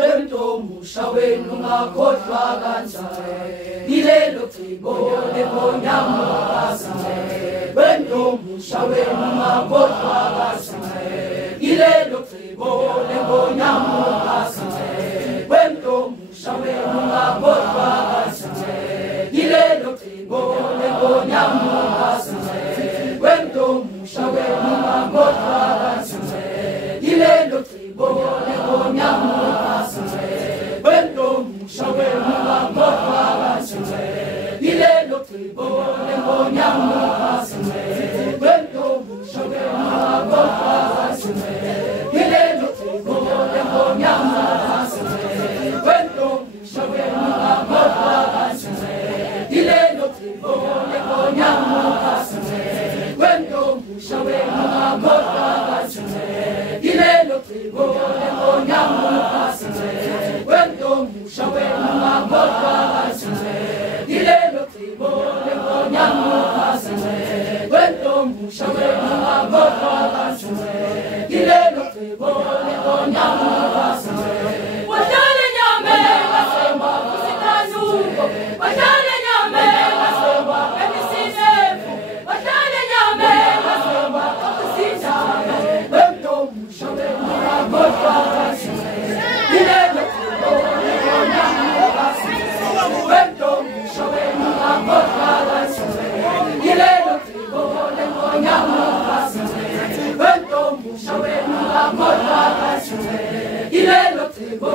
Wentomusha wenu ngakhohlwa kanjani Yilelo ciko lebonyamukazi Wentomusha wenu ngakhohlwa kanjani Yilelo ciko lebonyamukazi Wentomusha wenu ngakhohlwa kanjani Yilelo ciko lebonyamukazi Wentomusha wenu ngakhohlwa kanjani Yilelo ciko lebonyamukazi Wentomusha wenu ngakhohlwa kanjani Yilelo ciko lebonyamukazi Wentomusha wenu ngakhohlwa kanjani Yilelo ciko lebonyamukazi Wentomusha wenu ngakhohlwa kanjani Yilelo ciko lebonyamukazi Wentomusha wenu ngakhohlwa kanjani Yilelo ciko lebonyamukazi Wentomusha wenu ngakhohlwa kanjani Yilelo ciko lebonyamukazi Wentomusha wenu ngakhohlwa kanjani Yilelo ciko lebonyamukazi Wahlale nyamele ngasemba kusikhanuko Wahlale nyamele ngasemba emisinefu Wahlale nyamele ngasemba kusinjalo Wentomusha wenu ngakhohlwa kanjani Yilelo ciko lebonyamukazi Wentomusha wenu ngakhohlwa kanjani Yilelo ciko lebonyamukazi Wentomusha wenu ngakhohlwa kanjani Yilelo ciko